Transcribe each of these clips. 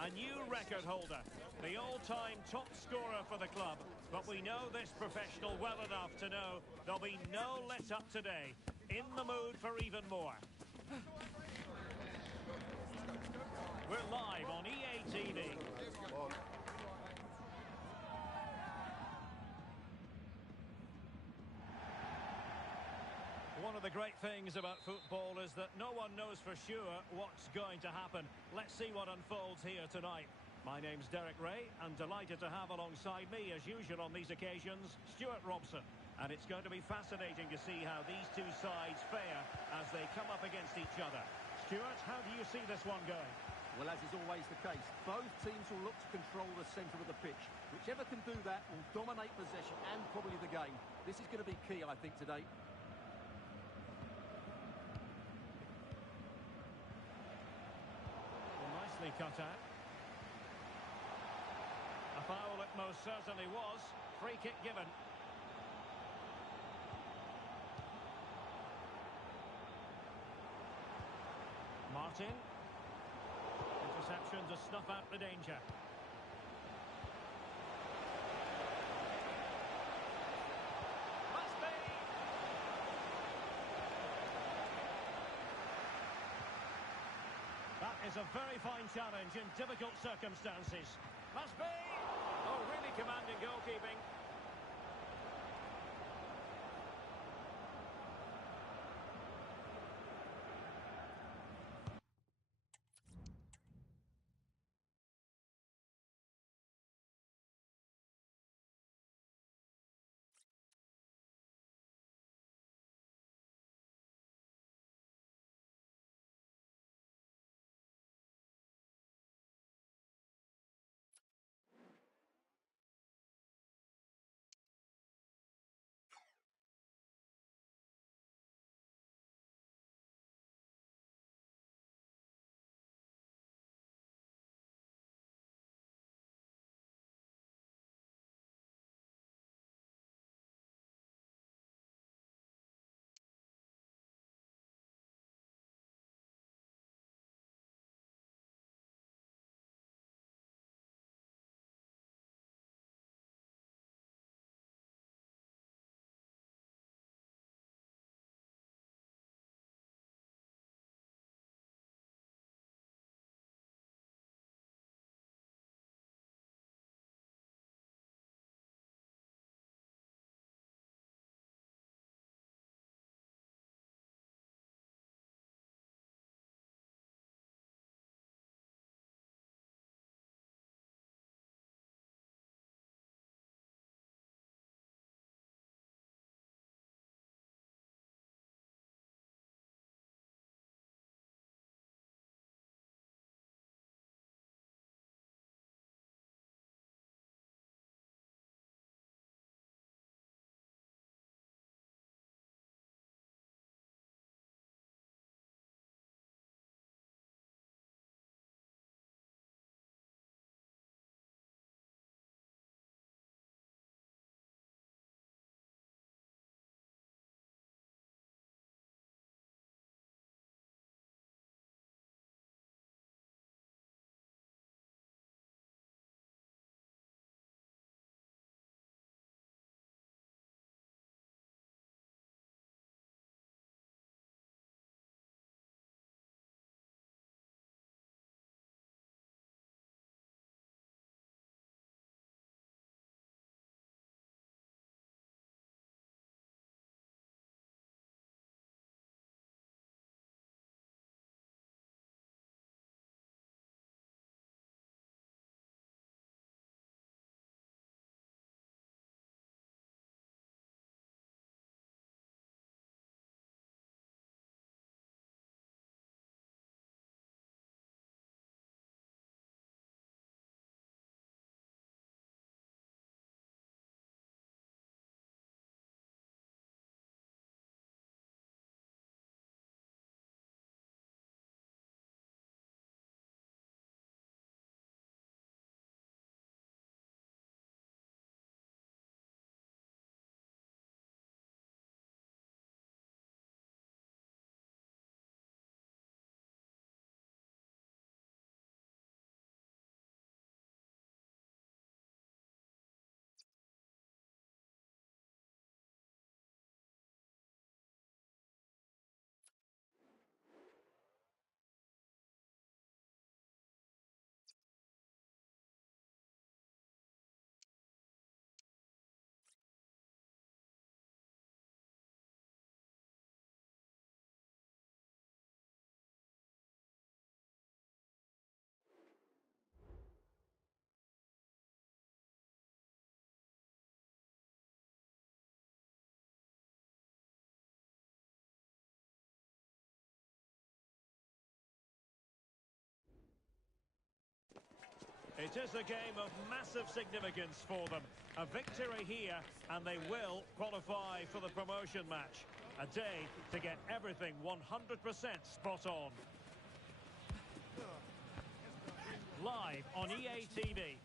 A new record holder, the all-time top scorer for the club. But we know this professional well enough to know there'll be no let-up today. In the mood for even more. We're live on EA TV. One of the great things about football is that no one knows for sure what's going to happen. Let's see what unfolds here tonight. My name's Derek Ray, and delighted to have alongside me, as usual on these occasions, Stuart Robson. And it's going to be fascinating to see how these two sides fare as they come up against each other. Stuart, how do you see this one going? Well, as is always the case, both teams will look to control the centre of the pitch. Whichever can do that will dominate possession and probably the game. This is going to be key, I think, today. Nicely cut out. A foul it most certainly was. Free kick given. Martin. Interception to snuff out the danger. Must be! That is a very fine challenge in difficult circumstances. Must be! Oh, really commanding goalkeeping. It is a game of massive significance for them. A victory here, and they will qualify for the promotion match. A day to get everything 100% spot on. Live on EA TV.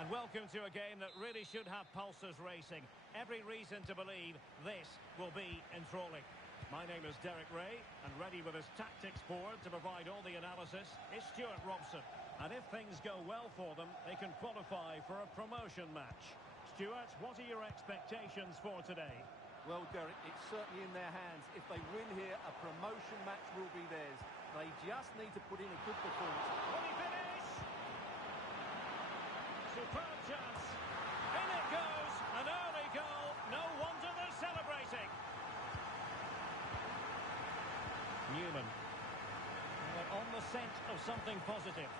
And welcome to a game that really should have pulses racing. Every reason to believe this will be enthralling. My name is Derek Ray, and ready with his tactics board to provide all the analysis is Stuart Robson. And if things go well for them, they can qualify for a promotion match. Stuart, what are your expectations for today? Well, Derek, it's certainly in their hands. If they win here, a promotion match will be theirs. They just need to put in a good performance. Will he finish? Superb chance. In it goes. An early goal. No wonder they're celebrating. Newman. Well, on the scent of something positive,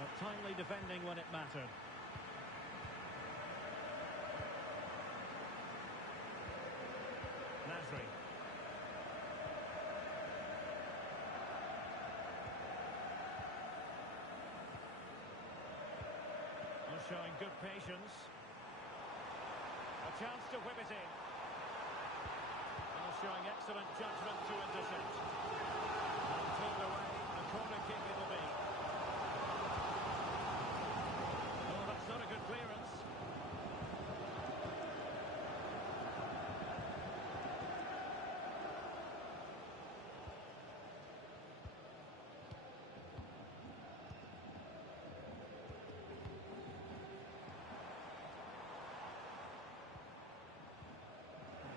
but timely defending when it mattered. Nasri. Well, showing good patience. A chance to whip it in. Well, showing excellent judgment to intercept. And cleared away. A corner kick it'll be. Oh, that's not a good clearance.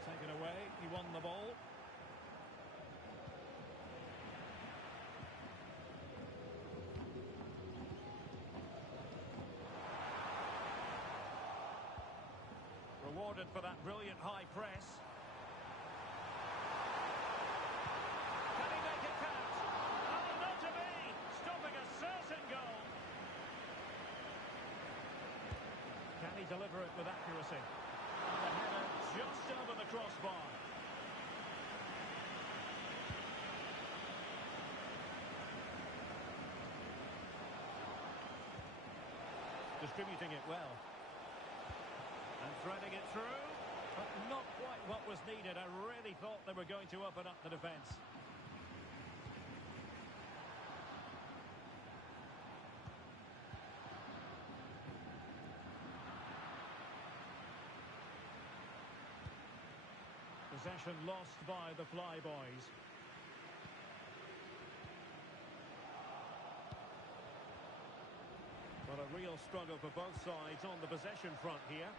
Taken away, he won the ball. Rewarded for that brilliant high press. Can he make it count? Oh, not to be! Stopping a certain goal. Can he deliver it with accuracy? And the header just over the crossbar. Distributing it well. And threading it through, but not quite what was needed. I really thought they were going to open up the defence. Possession lost by the Flyboys. Well, a real struggle for both sides on the possession front here.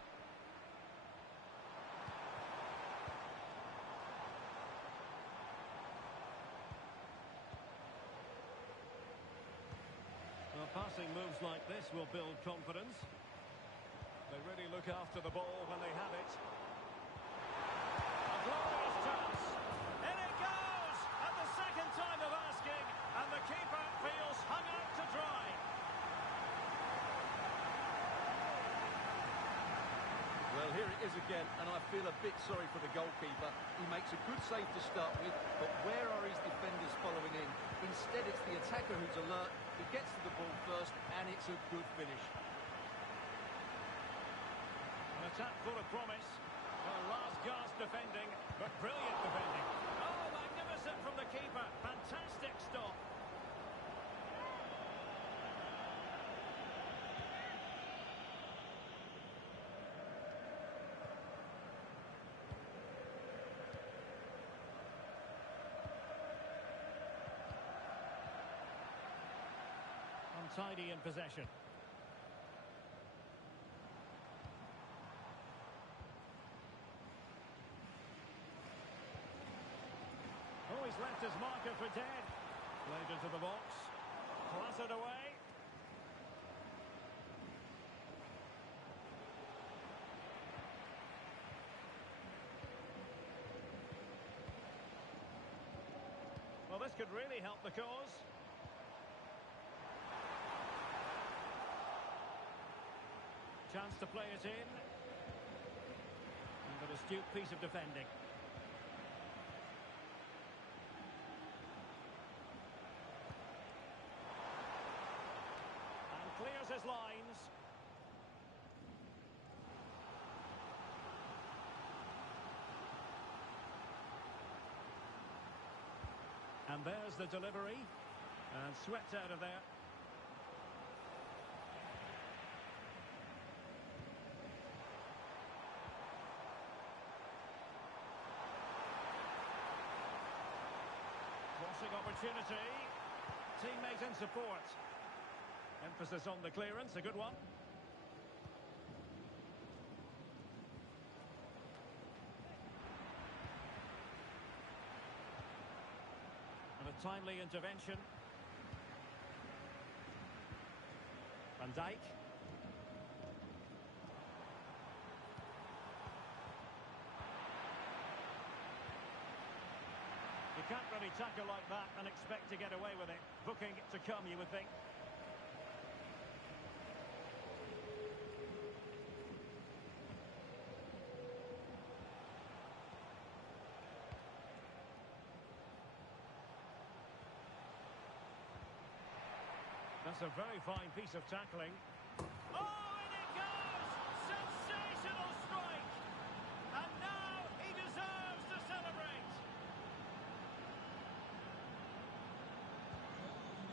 Well, passing moves like this will build confidence. They really look after the ball when they have it. Glorious chance. In it goes! At the second time of asking, and the keeper feels hung out to dry. Well, here it is again, and I feel a bit sorry for the goalkeeper. He makes a good save to start with, but where are his defenders following in? Instead, it's the attacker who's alert, who gets to the ball first, and it's a good finish. An attack full of promise. Well, last gasp defending, but brilliant defending. Oh, magnificent from the keeper. Fantastic stop. Untidy in possession. Oh, he's left his marker for dead. Played into the box. Clattered away. Well, this could really help the cause. Chance to play it in. And an astute piece of defending. his lines. And there's the delivery. And swept out of there. Crossing opportunity. Teammate in support. Emphasis on the clearance, a good one. And a timely intervention. Van Dijk. You can't really tackle like that and expect to get away with it. Booking to come, you would think. That's a very fine piece of tackling. Oh, and it goes! Sensational strike! And now he deserves to celebrate!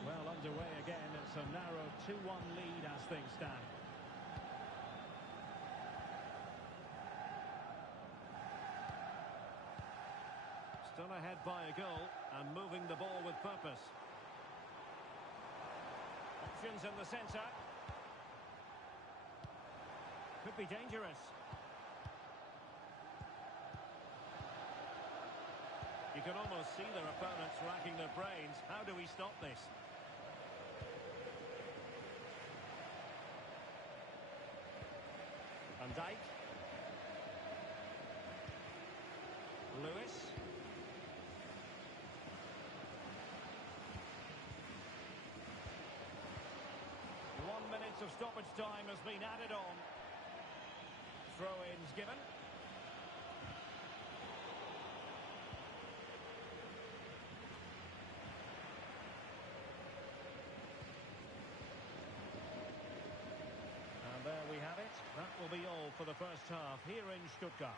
Well, underway again. It's a narrow 2-1 lead as things stand. Still ahead by a goal and moving the ball with purpose. Options in the centre. Could be dangerous. You can almost see their opponents racking their brains. How do we stop this? Van Dijk. Lewis. One minute of stoppage time has been added on. Throw-ins given. And there we have it. That will be all for the first half here in Stuttgart.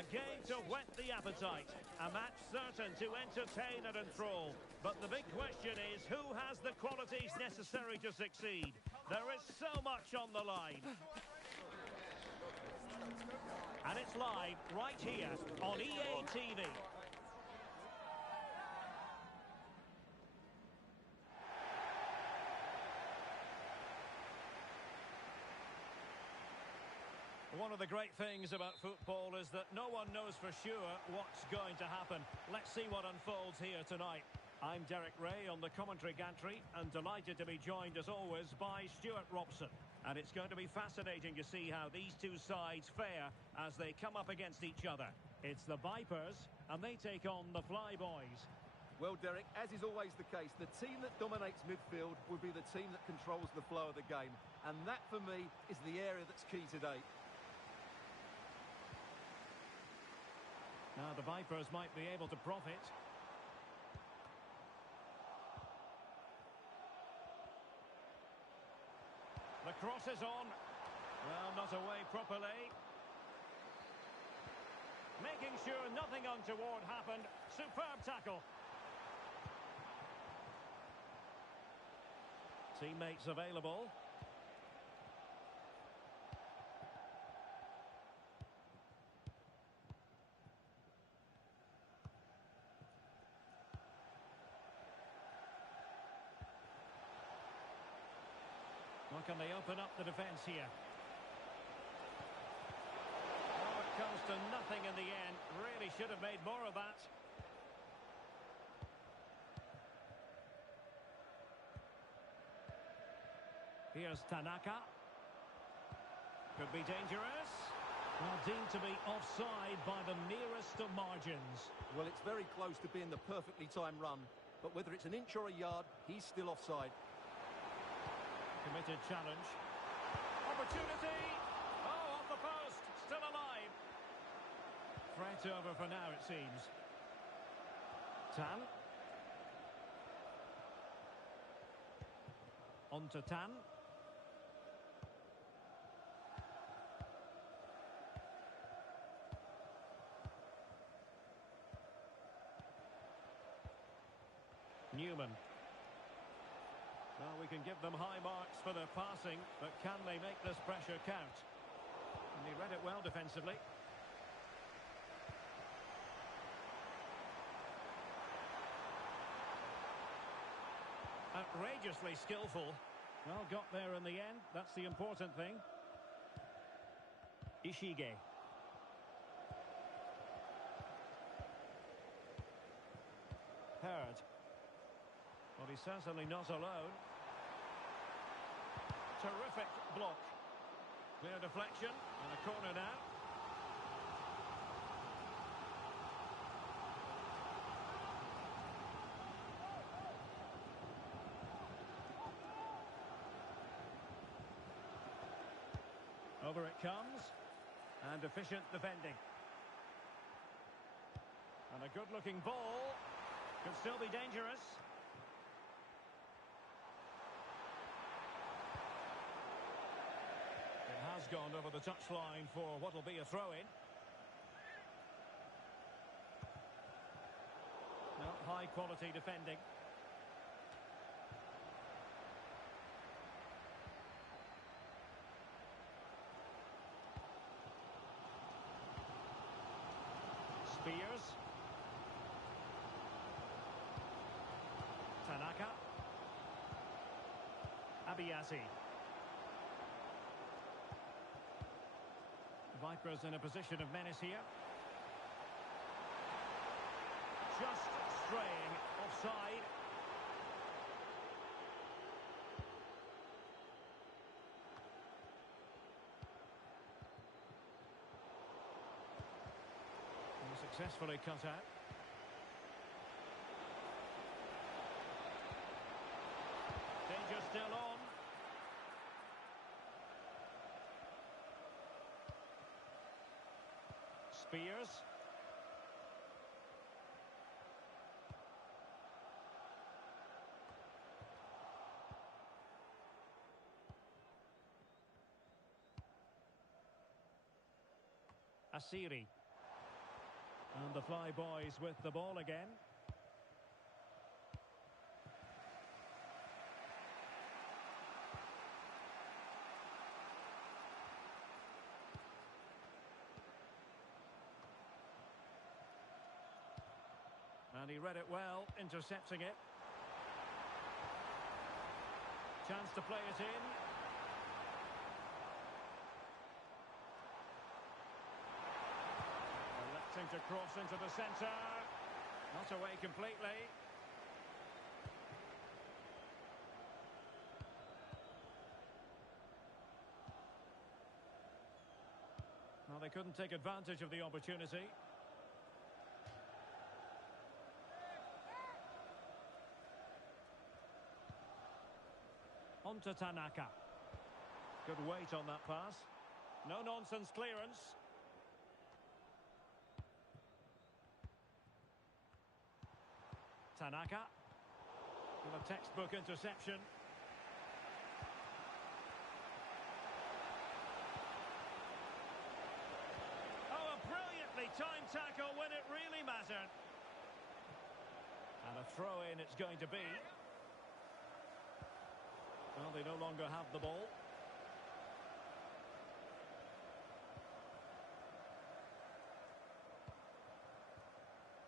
A game to whet the appetite. A match certain to entertain and enthrall. But the big question is, who has the qualities necessary to succeed? There is so much on the line. And it's live right here on EA TV. One of the great things about football is that no one knows for sure what's going to happen. Let's see what unfolds here tonight. I'm Derek Ray on the commentary gantry and delighted to be joined as always by Stuart Robson. And it's going to be fascinating to see how these two sides fare as they come up against each other. It's the Vipers and they take on the Flyboys. Well, Derek, as is always the case, the team that dominates midfield will be the team that controls the flow of the game. And that, for me, is the area that's key today. Now the Vipers might be able to profit. The cross is on. Well, not away properly. Making sure nothing untoward happened. Superb tackle. Teammates available. Well, can they open up the defence here? Oh, it comes to nothing in the end. Really should have made more of that. Here's Tanaka. Could be dangerous. Well, deemed to be offside by the nearest of margins. Well, it's very close to being the perfectly timed run. But whether it's an inch or a yard, he's still offside. Committed challenge. Opportunity! Oh, off the post. Still alive. Threat over for now, it seems. Tan. On to Tan. Newman. Well, we can give them high marks for their passing, but can they make this pressure count? And he read it well defensively. Outrageously skillful. Well, got there in the end. That's the important thing. EGA. Heard. Well, he's certainly not alone. Terrific block. Clear deflection and a corner now. Over it comes. And efficient defending. And a good-looking ball. Could still be dangerous. Has gone over the touchline for what will be a throw-in. No, high-quality defending. Spears. Tanaka. Abiasi. Vipers in a position of menace here. Just straying offside. And successfully cut out. Danger still on. Spears. Asiri. the Fly Boys with the ball again. And he read it well, intercepting it. Chance to play it in. Electing to cross into the centre. Not away completely. Well, they couldn't take advantage of the opportunity. On to Tanaka. Good weight on that pass. No-nonsense clearance. Tanaka. With a textbook interception. Oh, a brilliantly timed tackle when it really mattered. And a throw-in it's going to be. Well, they no longer have the ball.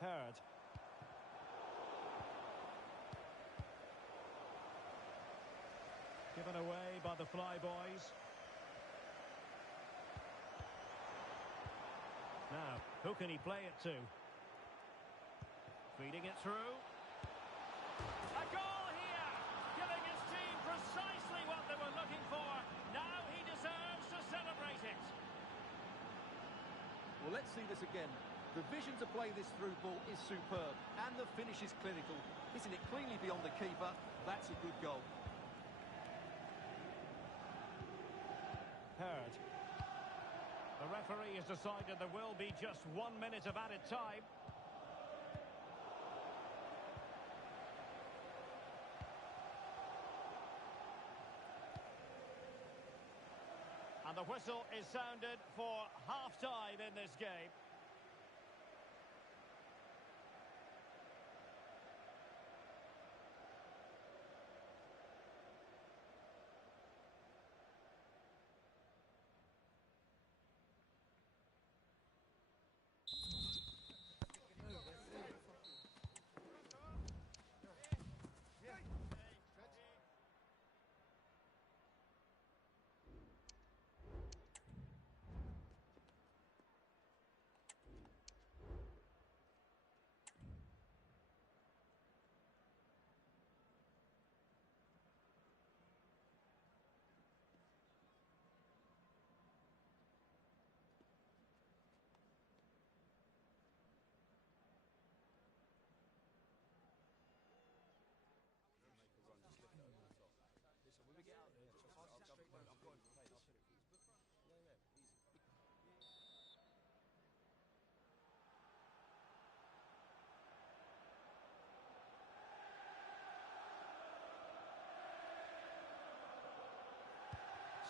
Heard. Given away by the Fly Boys. Now, who can he play it to? Feeding it through. A goal here! Giving his team precisely what they were looking for. Now he deserves to celebrate it. Well, let's see this again. The vision to play this through ball is superb, and the finish is clinical. Hitting it cleanly beyond the keeper, that's a good goal. Heard. The referee has decided there will be just 1 minute of added time. And the whistle is sounded for half-time in this game.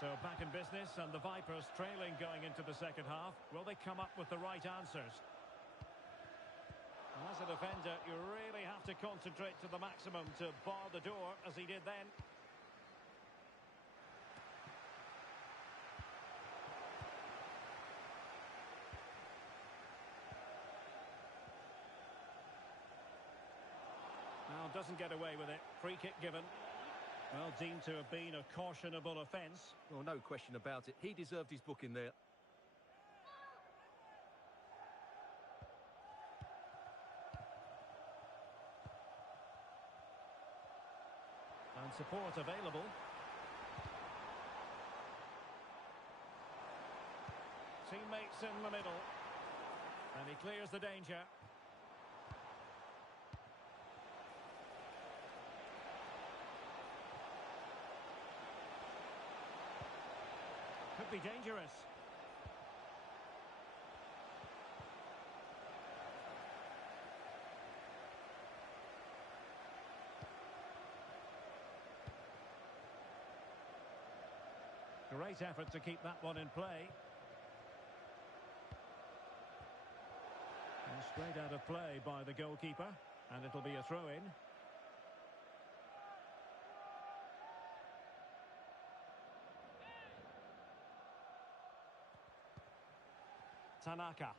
So back in business, and the Vipers trailing going into the second half. Will they come up with the right answers? And as a defender, you really have to concentrate to the maximum to bar the door, as he did then. Now, doesn't get away with it. Free kick given. Well, deemed to have been a cautionable offence. Well, no question about it. He deserved his booking there. And support available. Teammates in the middle. And he clears the danger. Could be dangerous. Great effort to keep that one in play. And Straight out of play by the goalkeeper, and it'll be a throw-in. Tanaka.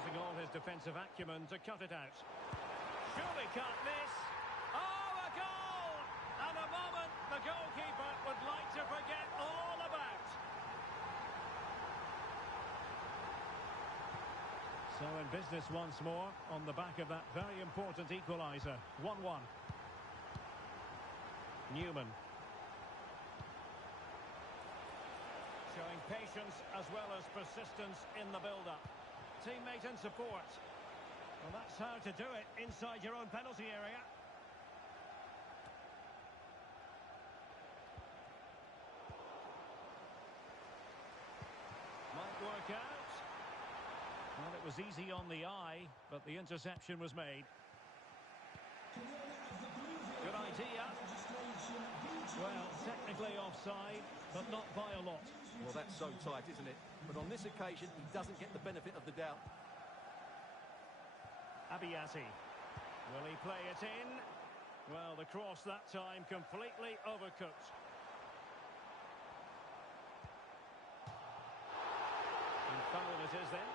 Using all his defensive acumen to cut it out. Surely can't miss. Oh, a goal! And a moment the goalkeeper would like to forget all about. So in business once more on the back of that very important equaliser. 1-1. Newman. Showing patience as well as persistence in the build-up. Teammate and support. Well, that's how to do it inside your own penalty area. Might work out. Well, it was easy on the eye, but the interception was made. Good idea. Well, technically offside, but not by a lot. Well, that's so tight, isn't it? But on this occasion, he doesn't get the benefit of the doubt. Abiati. Will he play it in? Well, the cross that time completely overcooked. And foul it is then.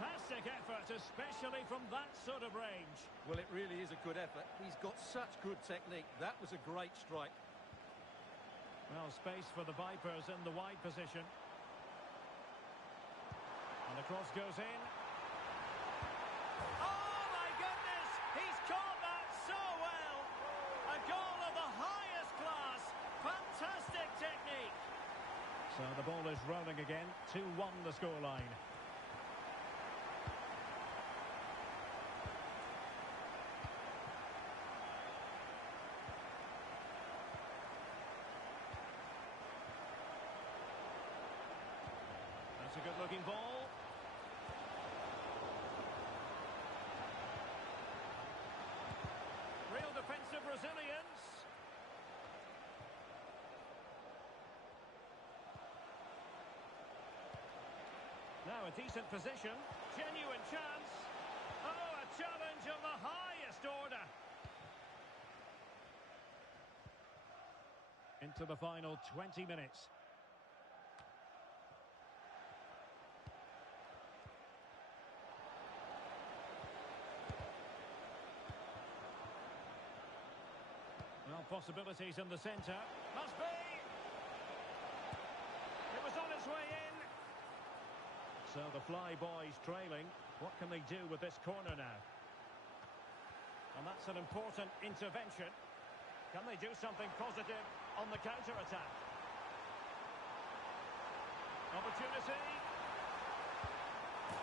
Fantastic effort, especially from that sort of range. Well, it really is a good effort. He's got such good technique. That was a great strike. Well, space for the Vipers in the wide position. And the cross goes in. Oh, my goodness! He's caught that so well! A goal of the highest class. Fantastic technique. So the ball is rolling again. 2-1 the scoreline. That's a good-looking ball. Real defensive resilience. Now a decent position. Genuine chance. Oh, a challenge of the highest order. Into the final 20 minutes. Well, possibilities in the centre. Must be! It was on its way in. So the fly boys trailing. What can they do with this corner now? And that's an important intervention. Can they do something positive on the counter-attack? Opportunity.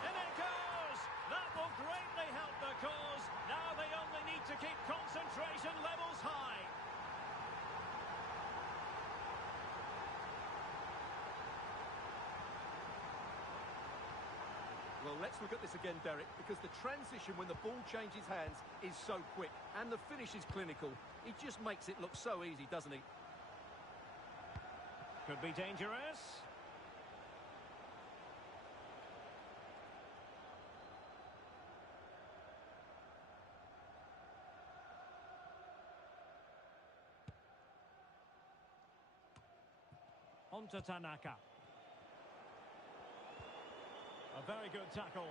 In it goes! That will greatly help the cause. Now they only need to keep concentration levels high. Well, let's look at this again, Derek, because the transition when the ball changes hands is so quick and the finish is clinical. He just makes it look so easy, doesn't he? Could be dangerous. On to Tanaka. A very good tackle.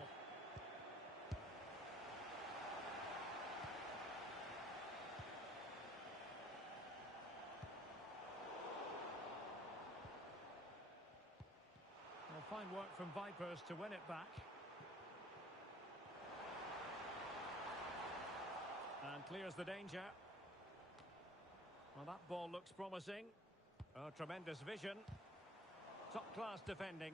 Well, fine work from Vipers to win it back. And clears the danger. Well, that ball looks promising. Oh, tremendous vision. Top-class defending.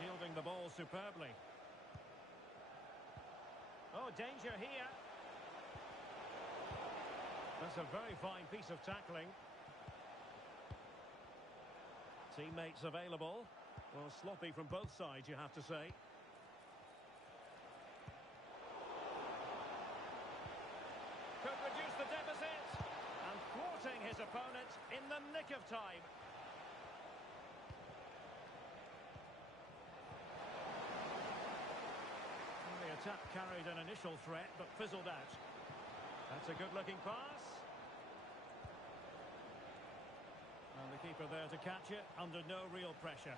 Shielding the ball superbly. Oh, danger here. That's a very fine piece of tackling. Teammates available. Well, sloppy from both sides, you have to say. Could reduce the deficit. And thwarting his opponent in the nick of time. Well, the attack carried an initial threat, but fizzled out. That's a good-looking pass. And the keeper there to catch it under no real pressure.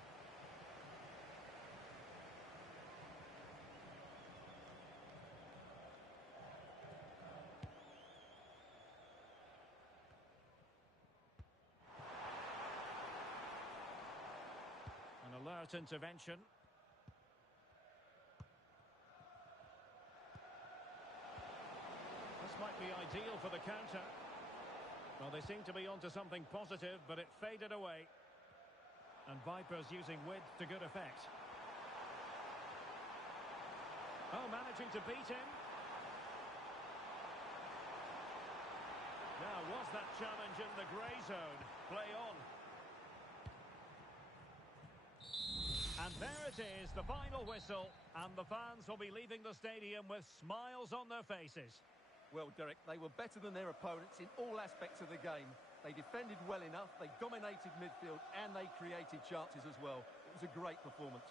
An alert intervention. This might be ideal for the counter. Well, they seem to be onto something positive, but it faded away. And Vipers using width to good effect. Oh, managing to beat him. Now, was that challenge in the grey zone? Play on. And there it is, the final whistle. And the fans will be leaving the stadium with smiles on their faces. Well, Derek, they were better than their opponents in all aspects of the game. They defended well enough, they dominated midfield, and they created chances as well. It was a great performance.